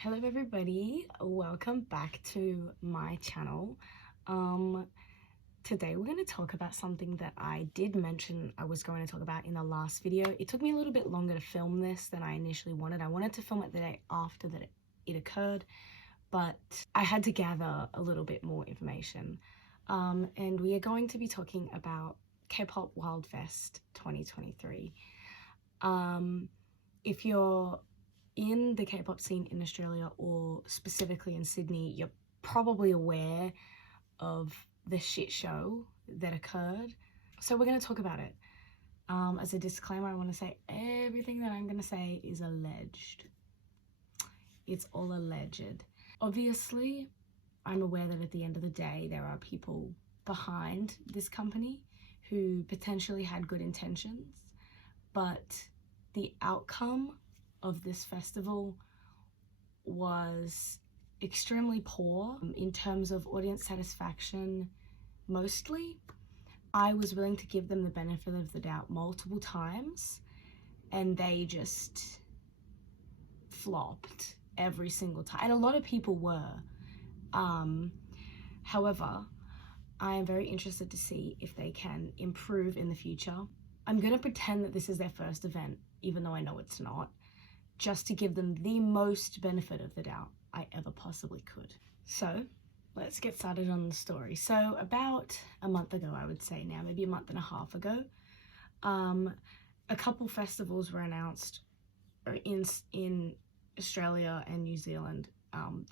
Hello everybody, welcome back to my channel. Today we're going to talk about something that I did mention I was going to talk about in the last video. It took me a little bit longer to film this than I initially wanted. I wanted to film it the day after that it occurred, but I had to gather a little bit more information. And we are going to be talking about Kpop Wild Fest 2023. If you're in the K-pop scene in Australia, or specifically in Sydney, you're probably aware of the shit show that occurred. So we're going to talk about it. As a disclaimer, I want to say everything that I'm going to say is alleged. It's all alleged. Obviously, I'm aware that at the end of the day, there are people behind this company who potentially had good intentions, but the outcome of this festival was extremely poor in terms of audience satisfaction. Mostly, I was willing to give them the benefit of the doubt multiple times, and they just flopped every single time, and a lot of people were. However, I am very interested to see if they can improve in the future. I'm going to pretend that this is their first event, even though I know it's not, just to give them the most benefit of the doubt I ever possibly could. So let's get started on the story. So about a month ago, I would say now, maybe a month and a half ago, a couple festivals were announced in Australia and New Zealand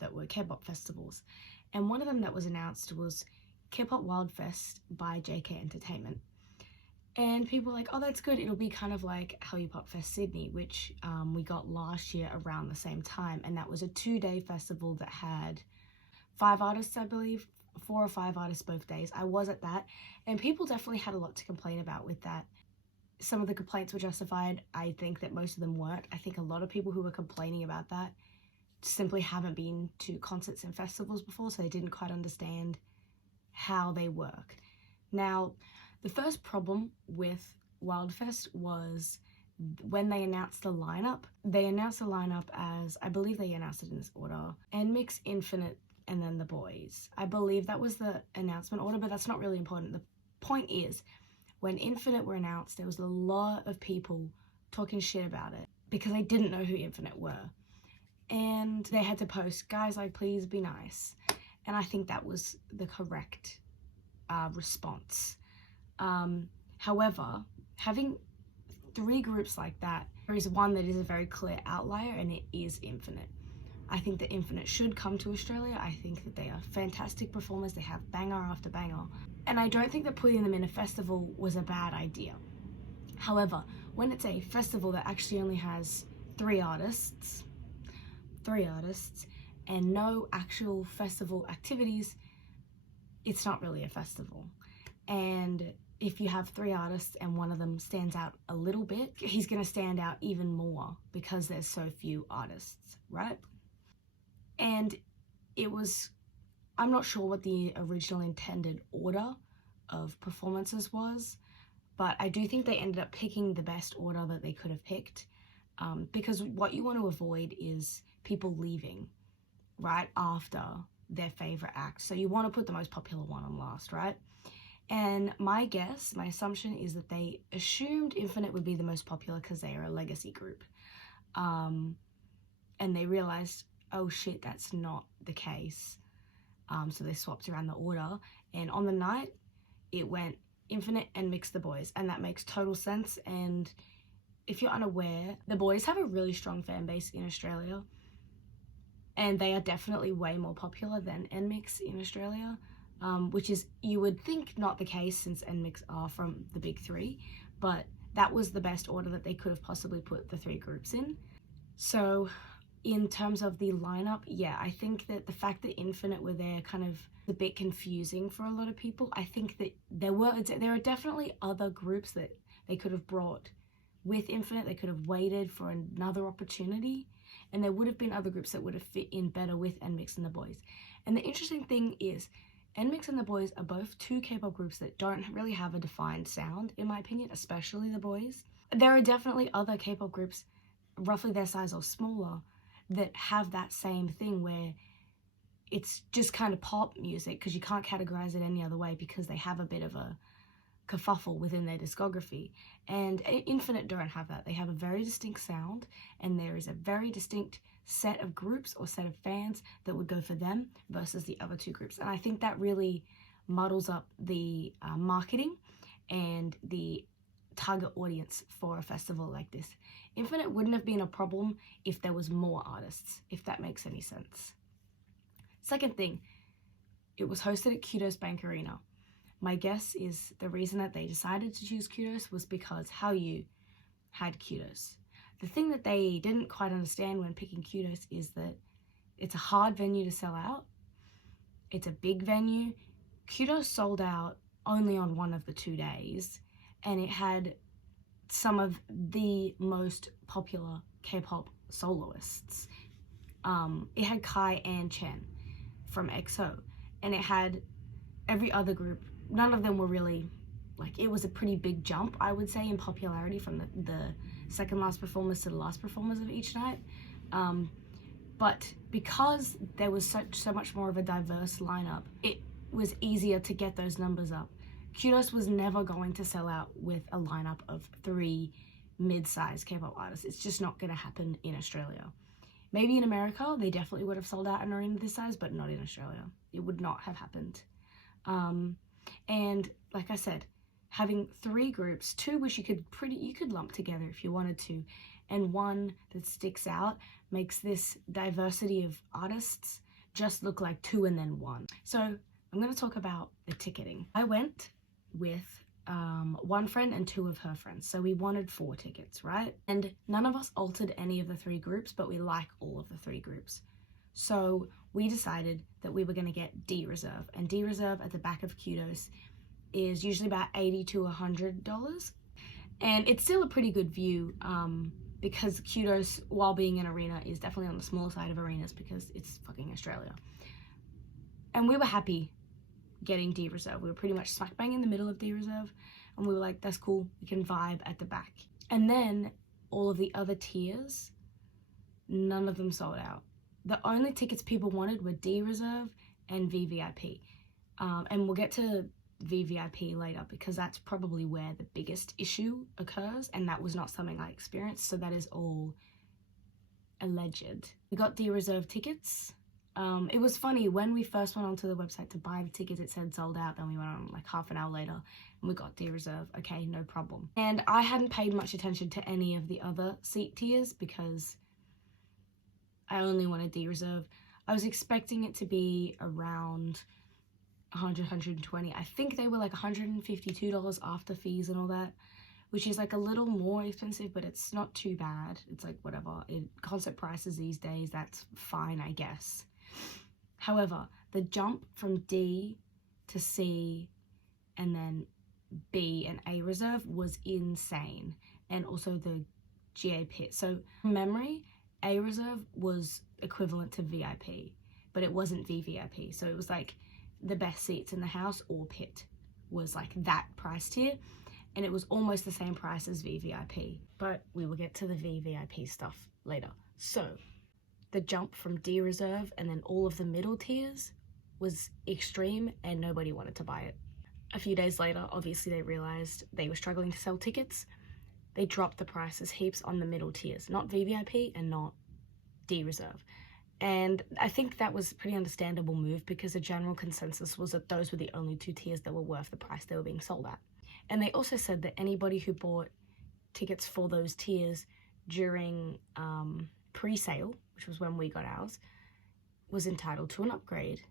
that were K-pop festivals. And one of them that was announced was Kpop Wild Fest by JK Entertainment. And people were like, oh, that's good. It'll be kind of like Kpop Fest Sydney, which we got last year around the same time. And that was a 2-day festival that had 5 artists, I believe, 4 or 5 artists both days. I was at that. And people definitely had a lot to complain about with that. Some of the complaints were justified. I think that most of them weren't. I think a lot of people who were complaining about that simply haven't been to concerts and festivals before, so they didn't quite understand how they work. Now, the first problem with Wildfest was when they announced the lineup. They announced the lineup as, I believe they announced it in this order, NMIXX, Infinite, and then The Boys. I believe that was the announcement order, but that's not really important. The point is, when Infinite were announced, there was a lot of people talking shit about it because they didn't know who Infinite were. And they had to post, guys, like, please be nice. And I think that was the correct response. However, having 3 groups like that, there is one that is a very clear outlier, and it is Infinite. I think that Infinite should come to Australia. I think that they are fantastic performers. They have banger after banger. And I don't think that putting them in a festival was a bad idea. However, when it's a festival that actually only has 3 artists, and no actual festival activities, it's not really a festival. And if you have 3 artists and one of them stands out a little bit, he's going to stand out even more because there's so few artists, right? And it was, I'm not sure what the original intended order of performances was, but I do think they ended up picking the best order that they could have picked, because what you want to avoid is people leaving right after their favorite act. So you want to put the most popular one on last, right? And my assumption is that they assumed Infinite would be the most popular because they are a legacy group. And they realized, oh shit, that's not the case. So they swapped around the order. And on the night, it went Infinite and NMIXX, The Boys. And that makes total sense. And if you're unaware, The Boys have a really strong fan base in Australia. And they are definitely way more popular than NMIXX in Australia. Which is, you would think, not the case since NMIXX are from the big 3, but that was the best order that they could have possibly put the 3 groups in. So in terms of the lineup, yeah, I think that the fact that Infinite were there kind of a bit confusing for a lot of people. I think that there are definitely other groups that they could have brought with Infinite. They could have waited for another opportunity, and there would have been other groups that would have fit in better with NMIXX and The Boys. And the interesting thing is, NMIXX and The Boys are both 2 K-pop groups that don't really have a defined sound, in my opinion, especially The Boys. There are definitely other K-pop groups roughly their size or smaller that have that same thing where it's just kind of pop music, because you can't categorize it any other way, because they have a bit of a kerfuffle within their discography. And Infinite don't have that. They have a very distinct sound, and there is a very distinct set of groups or set of fans that would go for them versus the other two groups. And I think that really muddles up the marketing and the target audience for a festival like this. Infinite wouldn't have been a problem if there was more artists, if that makes any sense. Second thing, it was hosted at Kudos Bank Arena. My guess is the reason that they decided to choose Kudos was because Hallyu had Kudos. The thing that they didn't quite understand when picking Kudos is that it's a hard venue to sell out. It's a big venue. Kudos sold out only on one of the 2 days, and it had some of the most popular K-pop soloists. It had Kai and Chen from EXO, and it had every other group. None of them were really, like, it was a pretty big jump, I would say, in popularity from the second last performers to the last performers of each night. But because there was so much more of a diverse lineup, it was easier to get those numbers up. Kudos was never going to sell out with a lineup of 3 mid-sized K-pop artists. It's just not going to happen in Australia. Maybe in America, they definitely would have sold out an arena this size, but not in Australia. It would not have happened. And like I said, having 3 groups, 2 which you could lump together if you wanted to, and 1 that sticks out makes this diversity of artists just look like 2 and then 1. So I'm going to talk about the ticketing. I went with 1 friend and 2 of her friends, so we wanted 4 tickets, right? And none of us altered any of the 3 groups, but we like all of the 3 groups. So we decided that we were going to get D Reserve, and D Reserve at the back of Kudos is usually about $80 to $100, and it's still a pretty good view, because Kudos, while being an arena, is definitely on the smaller side of arenas because it's fucking Australia. And we were happy getting D Reserve. We were pretty much smack bang in the middle of D Reserve, and we were like, that's cool, we can vibe at the back. And then all of the other tiers, none of them sold out. The only tickets people wanted were D Reserve and VVIP. And we'll get to VVIP later, because that's probably where the biggest issue occurs, and that was not something I experienced, so that is all alleged. We got D Reserve tickets. It was funny, when we first went onto the website to buy the tickets, it said sold out. Then we went on like half an hour later and we got D Reserve. Okay, no problem. And I hadn't paid much attention to any of the other seat tiers because I only wanted D Reserve. I was expecting it to be around 100, 120. I think they were like $152 after fees and all that, which is like a little more expensive, but it's not too bad. It's like whatever. Concert prices these days, that's fine, I guess. However, the jump from D to C and then B and A Reserve was insane. And also the GA pit. So from memory, A Reserve was equivalent to VIP, but it wasn't VVIP. So it was like the best seats in the house or pit was like that price tier, and it was almost the same price as VVIP, but we will get to the VVIP stuff later. So the jump from D Reserve and then all of the middle tiers was extreme, and nobody wanted to buy it. A few days later, obviously they realized they were struggling to sell tickets. They dropped the prices heaps on the middle tiers, not VVIP and not D Reserve. And I think that was a pretty understandable move, because the general consensus was that those were the only 2 tiers that were worth the price they were being sold at. And they also said that anybody who bought tickets for those tiers during pre-sale, which was when we got ours, was entitled to an upgrade.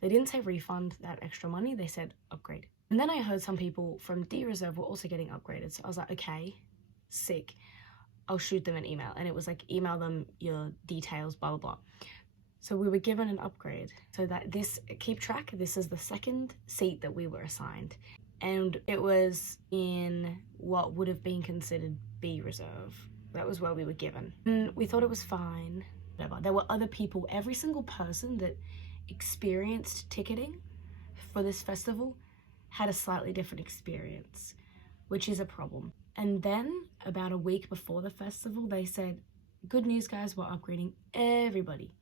They didn't say refund that extra money, they said upgrade. And then I heard some people from D Reserve were also getting upgraded, so I was like, okay, sick. I'll shoot them an email. And it was like, email them your details, blah, blah, blah. So we were given an upgrade. So that keep track, this is the 2nd seat that we were assigned. And it was in what would have been considered B Reserve. That was where we were given. And we thought it was fine, whatever. There were other people, every single person that experienced ticketing for this festival had a slightly different experience, which is a problem. And then about a week before the festival, they said, good news, guys, we're upgrading everybody.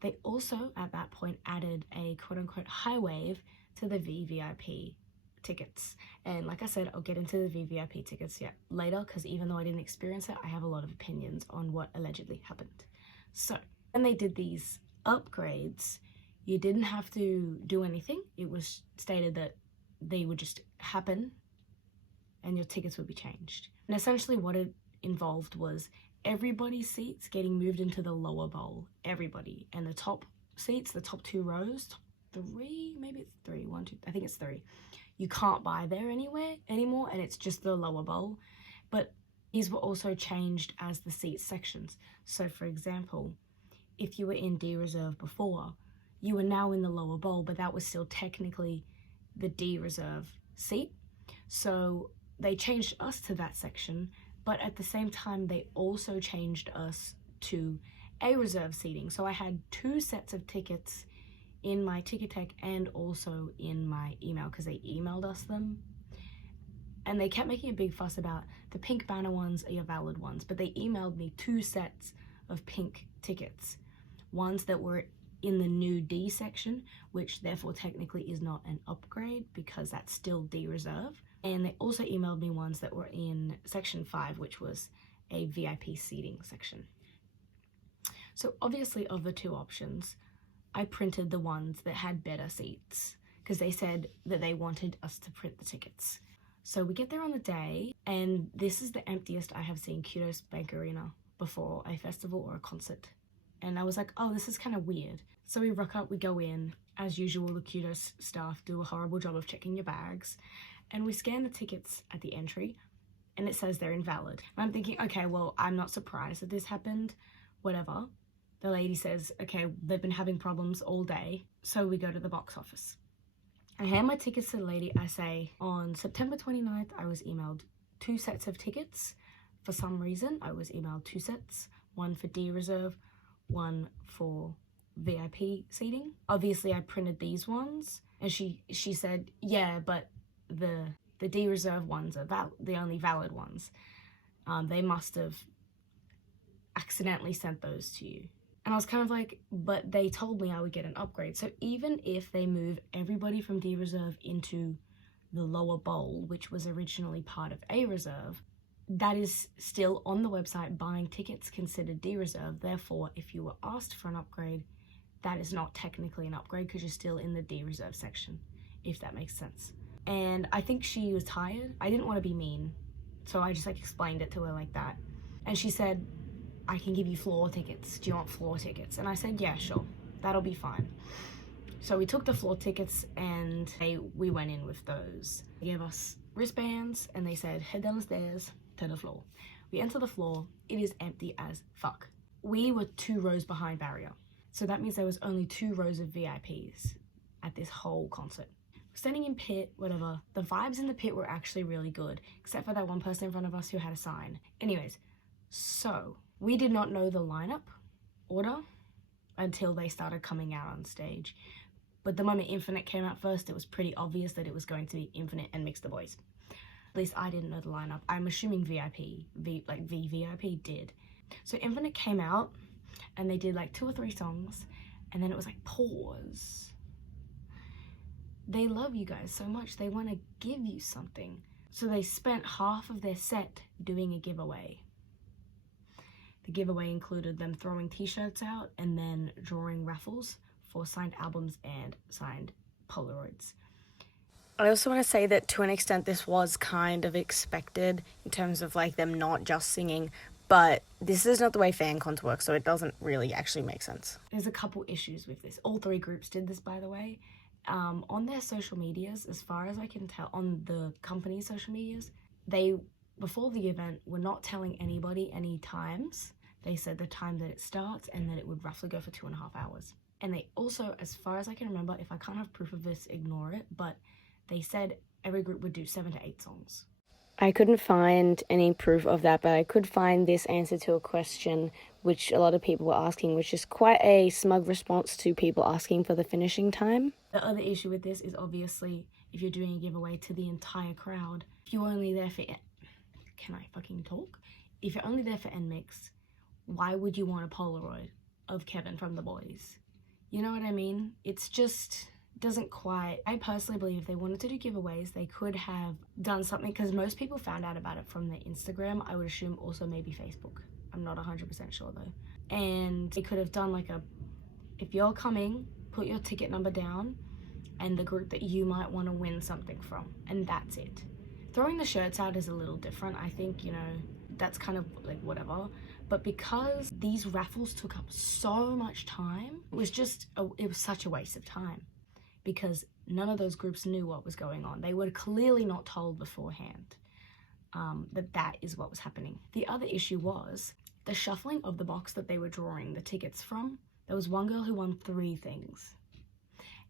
They also, at that point, added a quote-unquote high wave to the VVIP tickets. And like I said, I'll get into the VVIP tickets later, because even though I didn't experience it, I have a lot of opinions on what allegedly happened. So, when they did these upgrades, you didn't have to do anything. It was stated that they would just happen and your tickets would be changed. And essentially what it involved was everybody's seats getting moved into the lower bowl. Everybody. And the top seats, the top 2 rows, top 3, maybe it's 3, 1, 2, I think it's 3. You can't buy there anymore, and it's just the lower bowl. But these were also changed as the seat sections. So for example, if you were in D reserve before, you were now in the lower bowl, but that was still technically the D reserve seat. So they changed us to that section, but at the same time, they also changed us to A reserve seating. So I had 2 sets of tickets in my Ticketek and also in my email, because they emailed us them. And they kept making a big fuss about the pink banner ones are your valid ones, but they emailed me 2 sets of pink tickets. Ones that were in the new D section, which therefore technically is not an upgrade because that's still D reserve. And they also emailed me ones that were in section 5, which was a VIP seating section. So obviously of the 2 options, I printed the ones that had better seats, because they said that they wanted us to print the tickets. So we get there on the day, and this is the emptiest I have seen Kudos Bank Arena before a festival or a concert. And I was like, oh, this is kind of weird. So we rock up, we go in. As usual, the Kudos staff do a horrible job of checking your bags. And we scan the tickets at the entry, and it says they're invalid. And I'm thinking, okay, well, I'm not surprised that this happened, whatever. The lady says, okay, they've been having problems all day. So we go to the box office. I hand my tickets to the lady. I say, on September 29th, I was emailed 2 sets of tickets. For some reason, I was emailed 2 sets, one for D reserve, one for VIP seating. Obviously, I printed these ones, and she said, yeah, but the D reserve ones are the only valid ones. They must have accidentally sent those to you. And I was kind of like, but they told me I would get an upgrade. So even if they move everybody from D reserve into the lower bowl, which was originally part of A reserve, that is still on the website buying tickets considered D reserve. Therefore, if you were asked for an upgrade, that is not technically an upgrade because you're still in the D reserve section, if that makes sense. And I think she was tired. I didn't want to be mean, so I just explained it to her like that. And she said, I can give you floor tickets. Do you want floor tickets? And I said, yeah, sure, that'll be fine. So we took the floor tickets and we went in with those. They gave us wristbands and they said, head down the stairs to the floor. We enter the floor. It is empty as fuck. We were 2 rows behind barrier. So that means there was only 2 rows of VIPs at this whole concert. Standing in pit, whatever, the vibes in the pit were actually really good, except for that one person in front of us who had a sign. Anyways, so we did not know the lineup order until they started coming out on stage. But the moment Infinite came out first, it was pretty obvious that it was going to be Infinite and Mix the Boys. At least I didn't know the lineup. I'm assuming VVIP did. So Infinite came out and they did 2 or 3 songs, and then it was pause. They love you guys so much, they want to give you something. So they spent half of their set doing a giveaway. The giveaway included them throwing t-shirts out and then drawing raffles for signed albums and signed Polaroids. I also want to say that to an extent this was kind of expected in terms of them not just singing, but this is not the way fan cons work, so it doesn't really actually make sense. There's a couple issues with this. All 3 groups did this, by the way. On their social medias, as far as I can tell, on the company's social medias, they, before the event, were not telling anybody any times. They said the time that it starts and that it would roughly go for 2.5 hours. And they also, as far as I can remember, if I can't have proof of this, ignore it, but they said every group would do 7 to 8 songs. I couldn't find any proof of that, but I could find this answer to a question which a lot of people were asking, which is quite a smug response to people asking for the finishing time. The other issue with this is obviously if you're doing a giveaway to the entire crowd, if you're only there for... Can I fucking talk? If you're only there for NMix, why would you want a Polaroid of Kevin from The Boys? You know what I mean? It's just doesn't quite. I personally believe if they wanted to do giveaways, they could have done something, because most people found out about it from their Instagram. I would assume also maybe Facebook. I'm not 100% sure though. And they could have done like a, if you're coming, put your ticket number down and the group that you might want to win something from, and that's it. Throwing the shirts out is a little different. I think, you know, that's kind of like whatever. But because these raffles took up so much time, it was such a waste of time, because none of those groups knew what was going on. They were clearly not told beforehand that is what was happening. The other issue was the shuffling of the box that they were drawing the tickets from. There was one girl who won 3 things.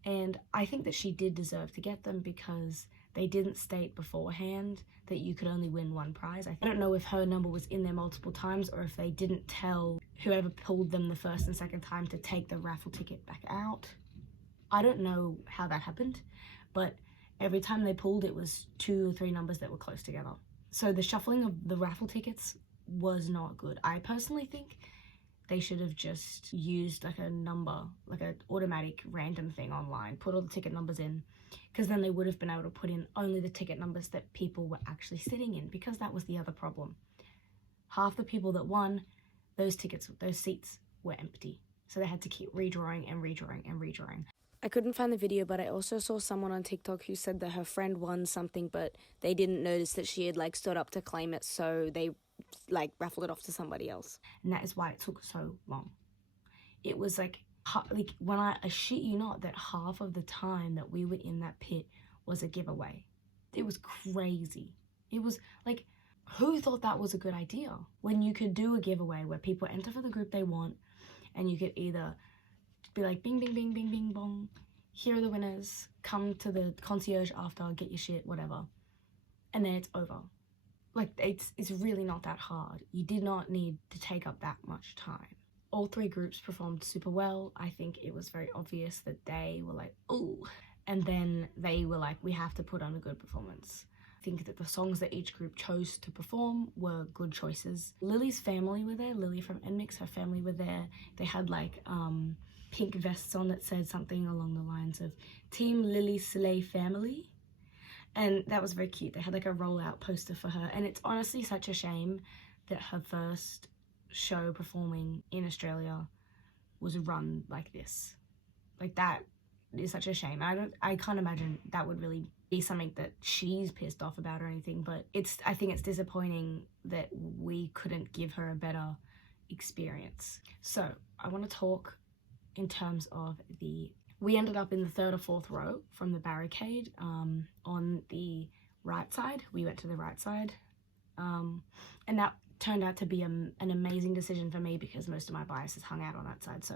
And I think that she did deserve to get them, because they didn't state beforehand that you could only win 1 prize. I don't know if her number was in there multiple times, or if they didn't tell whoever pulled them the first and second time to take the raffle ticket back out. I don't know how that happened, but every time they pulled, it was 2 or 3 numbers that were close together. So the shuffling of the raffle tickets was not good. I personally think they should have just used like a number, like an automatic random thing online, put all the ticket numbers in, because then they would have been able to put in only the ticket numbers that people were actually sitting in, because that was the other problem. Half the people that won, those seats were empty. So they had to keep redrawing and redrawing and redrawing. I couldn't find the video, but I also saw someone on TikTok who said that her friend won something, but they didn't notice that she had like stood up to claim it, so they like raffled it off to somebody else. And that is why it took so long. It was like when I shit you not, that half of the time that we were in that pit was a giveaway. It was crazy. It was like, who thought that was a good idea? When you could do a giveaway where people enter for the group they want, and you could either be like, bing, bing, bing, bing, bing, bong, here are the winners, come to the concierge after, get your shit, whatever. And then it's over. Like, it's really not that hard. You did not need to take up that much time. All 3 groups performed super well. I think it was very obvious that they were like, ooh. And then they were like, we have to put on a good performance. I think that the songs that each group chose to perform were good choices. Lily's family were there. Lily from NMIX, her family were there. They had like pink vests on that said something along the lines of Team Lily Slay Family. And that was very cute. They had like a rollout poster for her. And it's honestly such a shame that her first show performing in Australia was run like this. Like, that is such a shame. I can't imagine that would really be something that she's pissed off about or anything, but I think it's disappointing that we couldn't give her a better experience. So I want to talk in terms of we ended up in the 3rd or 4th row from the barricade on the right side. We went to the right side, and that turned out to be an amazing decision for me, because most of my biases hung out on that side, so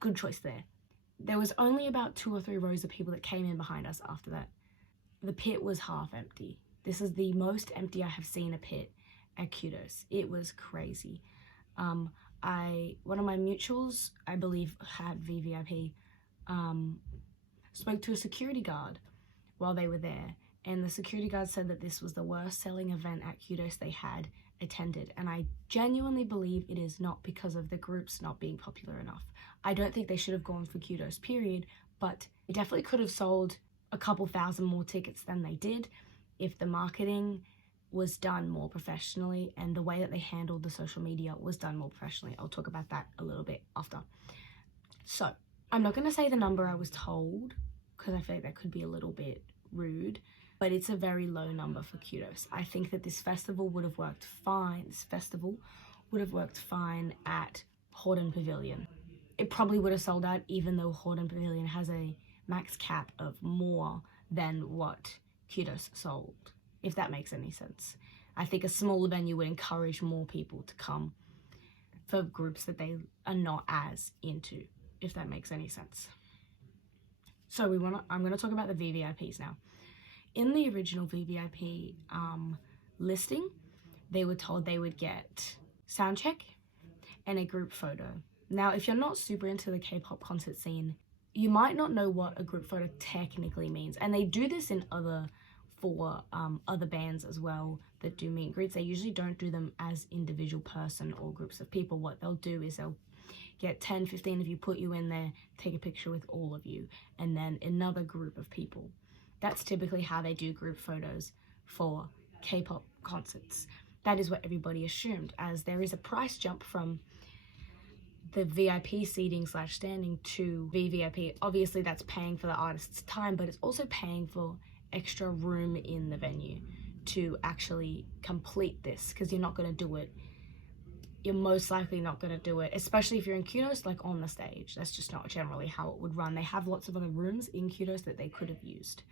good choice there. There was only about 2 or 3 rows of people that came in behind us after that. The pit was half empty. This is the most empty I have seen a pit at Kudos. It was crazy. One of my mutuals, I believe, had VVIP, spoke to a security guard while they were there, and the security guard said that this was the worst selling event at Kudos they had attended, and I genuinely believe it is not because of the groups not being popular enough. I don't think they should have gone for Kudos, period, but they definitely could have sold a couple thousand more tickets than they did if the marketing was done more professionally and the way that they handled the social media was done more professionally. I'll talk about that a little bit after. So I'm not going to say the number I was told, because I feel like that could be a little bit rude, but it's a very low number for Kudos. I think that this festival would have worked fine. At Horden Pavilion. It probably would have sold out, even though Horden Pavilion has a max cap of more than what Kudos sold, if that makes any sense. I think a smaller venue would encourage more people to come for groups that they are not as into, if that makes any sense. So I'm going to talk about the VVIPs now. In the original VVIP listing, they were told they would get sound check and a group photo. Now, if you're not super into the K-pop concert scene, you might not know what a group photo technically means. And they do this in other for other bands as well that do meet and greets. They usually don't do them as individual person or groups of people. What they'll do is they'll get 10, 15 of you, put you in there, take a picture with all of you, and then another group of people. That's typically how they do group photos for K-pop concerts. That is what everybody assumed, as there is a price jump from the VIP seating / standing to VVIP. Obviously that's paying for the artist's time, but it's also paying for extra room in the venue to actually complete this, because you're not going to do it. You're most likely not going to do it, especially if you're in Kudos, like on the stage. That's just not generally how it would run. They have lots of other rooms in Kudos that they could have used.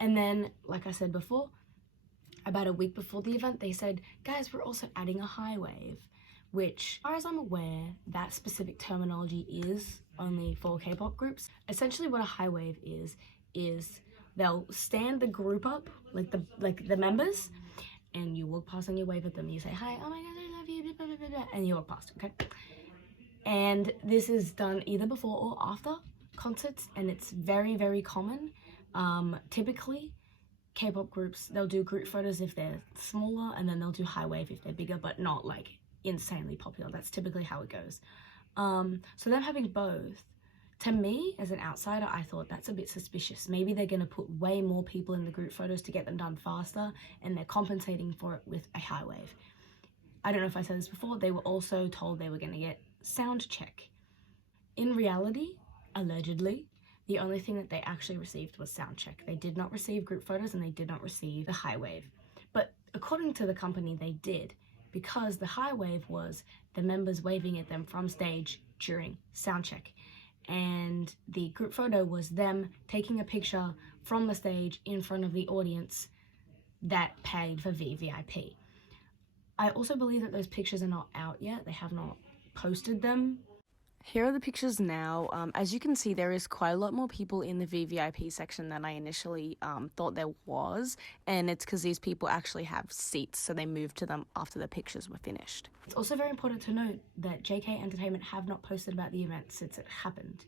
And then, like I said before, about a week before the event, they said, guys, we're also adding a high wave, which, as far as I'm aware, that specific terminology is only for K-pop groups. Essentially what a high wave is they'll stand the group up, like the members, and you walk past and you wave at them. You say, hi, oh my god, I love you, blah, blah, blah, blah, and you walk past, okay? And this is done either before or after concerts, and it's very, very common. Typically, K-pop groups, they'll do group photos if they're smaller, and then they'll do high wave if they're bigger, but not like insanely popular. That's typically how it goes. So them having both, to me as an outsider, I thought that's a bit suspicious. Maybe they're going to put way more people in the group photos to get them done faster, and they're compensating for it with a high wave. I don't know if I said this before, they were also told they were going to get sound check. In reality, allegedly, the only thing that they actually received was sound check. They did not receive group photos, and they did not receive the high wave. But according to the company, they did, because the high wave was the members waving at them from stage during sound check. And the group photo was them taking a picture from the stage in front of the audience that paid for VVIP. I also believe that those pictures are not out yet. They have not posted them. Here are the pictures now. As you can see, there is quite a lot more people in the VVIP section than I initially thought there was, and it's because these people actually have seats, so they moved to them after the pictures were finished. It's also very important to note that JK Entertainment have not posted about the event since it happened.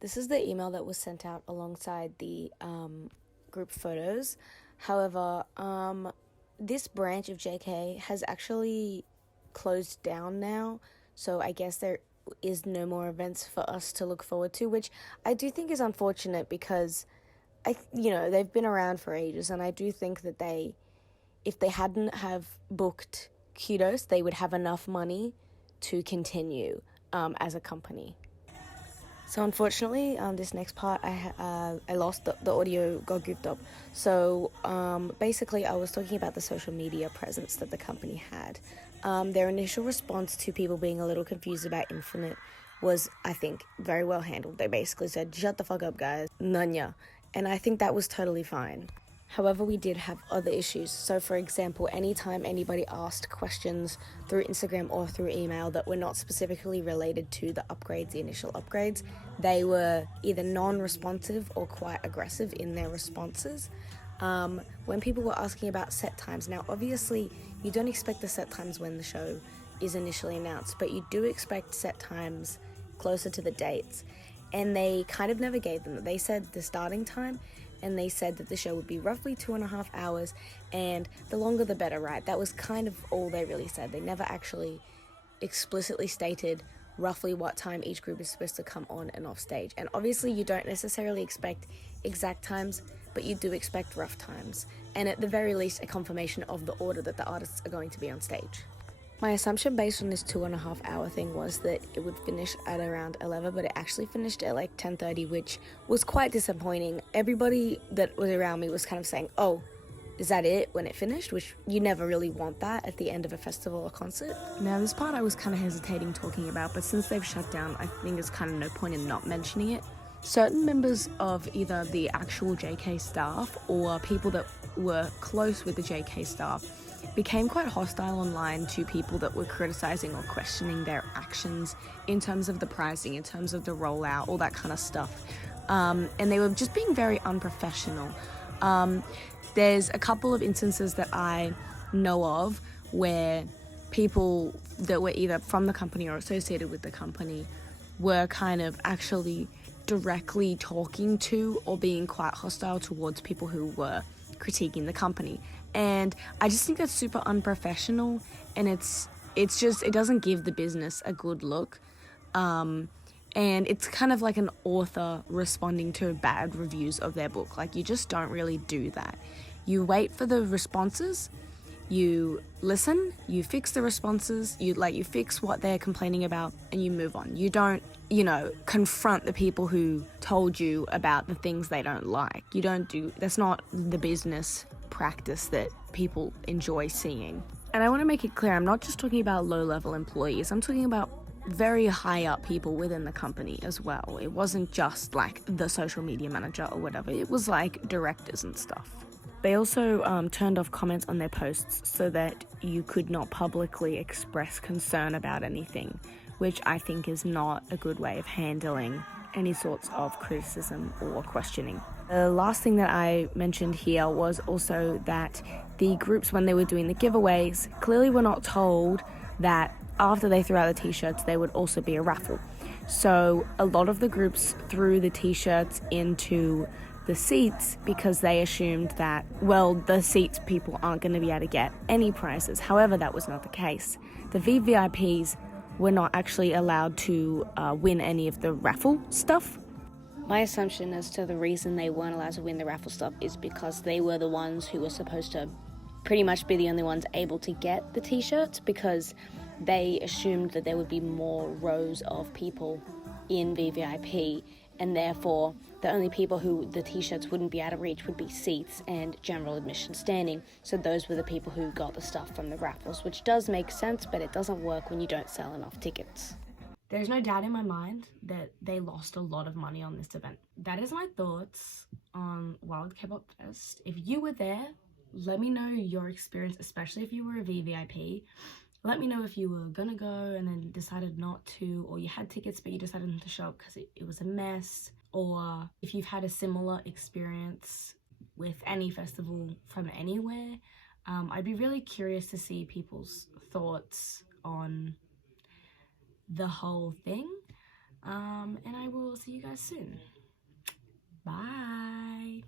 This is the email that was sent out alongside the group photos. However, this branch of JK has actually closed down now, so I guess there is no more events for us to look forward to, which I do think is unfortunate, because they've been around for ages, and I do think that if they hadn't have booked Kudos, they would have enough money to continue as a company. So unfortunately, this next part, I lost the audio, got goofed up. So basically, I was talking about the social media presence that the company had. Their initial response to people being a little confused about Infinite was, I think, very well handled. They basically said, shut the fuck up, guys, nanya. And I think that was totally fine. However, we did have other issues. So, for example, anytime anybody asked questions through Instagram or through email that were not specifically related to the upgrades, the initial upgrades, they were either non-responsive or quite aggressive in their responses. When people were asking about set times, now obviously you don't expect the set times when the show is initially announced, but you do expect set times closer to the dates. And they kind of never gave them. They said the starting time, and they said that the show would be roughly 2.5 hours, and the longer the better, right? That was kind of all they really said. They never actually explicitly stated roughly what time each group is supposed to come on and off stage. And obviously you don't necessarily expect exact times, but you do expect rough times, and at the very least a confirmation of the order that the artists are going to be on stage. My assumption based on this 2.5 hour thing was that it would finish at around 11, but it actually finished at like 10:30, which was quite disappointing. Everybody that was around me was kind of saying, oh, is that it when it finished? Which you never really want that at the end of a festival or concert. Now, this part I was kind of hesitating talking about, but since they've shut down, I think there's kind of no point in not mentioning it. Certain members of either the actual JK staff or people that were close with the JK staff became quite hostile online to people that were criticizing or questioning their actions in terms of the pricing, in terms of the rollout, all that kind of stuff. And they were just being very unprofessional. There's a couple of instances that I know of where people that were either from the company or associated with the company were kind of actually directly talking to or being quite hostile towards people who were critiquing the company. And I just think that's super unprofessional, and it's just, it doesn't give the business a good look. And it's kind of like an author responding to bad reviews of their book. Like, you just don't really do that. You wait for the responses, you listen, you fix the responses, you fix what they're complaining about, and you move on. You don't, confront the people who told you about the things they don't like. That's not the business practice that people enjoy seeing. And I want to make it clear, I'm not just talking about low-level employees, I'm talking about very high up people within the company as well. It wasn't just like the social media manager or whatever, it was like directors and stuff. They also turned off comments on their posts so that you could not publicly express concern about anything, which I think is not a good way of handling any sorts of criticism or questioning. The last thing that I mentioned here was also that the groups, when they were doing the giveaways, clearly were not told that after they threw out the t-shirts, there would also be a raffle. So a lot of the groups threw the t-shirts into the seats because they assumed that, well, the seats people aren't going to be able to get any prizes. However, that was not the case. The VVIPs were not actually allowed to win any of the raffle stuff. My assumption as to the reason they weren't allowed to win the raffle stuff is because they were the ones who were supposed to pretty much be the only ones able to get the t-shirts, because they assumed that there would be more rows of people in VVIP, and therefore the only people who the t-shirts wouldn't be able to reach would be seats and general admission standing. So those were the people who got the stuff from the raffles, which does make sense, but it doesn't work when you don't sell enough tickets. There's no doubt in my mind that they lost a lot of money on this event. That is my thoughts on Wild Kpop Fest. If you were there, let me know your experience, especially if you were a VVIP. Let me know if you were gonna go and then decided not to, or you had tickets but you decided not to show up because it was a mess, or if you've had a similar experience with any festival from anywhere. I'd be really curious to see people's thoughts on the whole thing, and I will see you guys soon. Bye.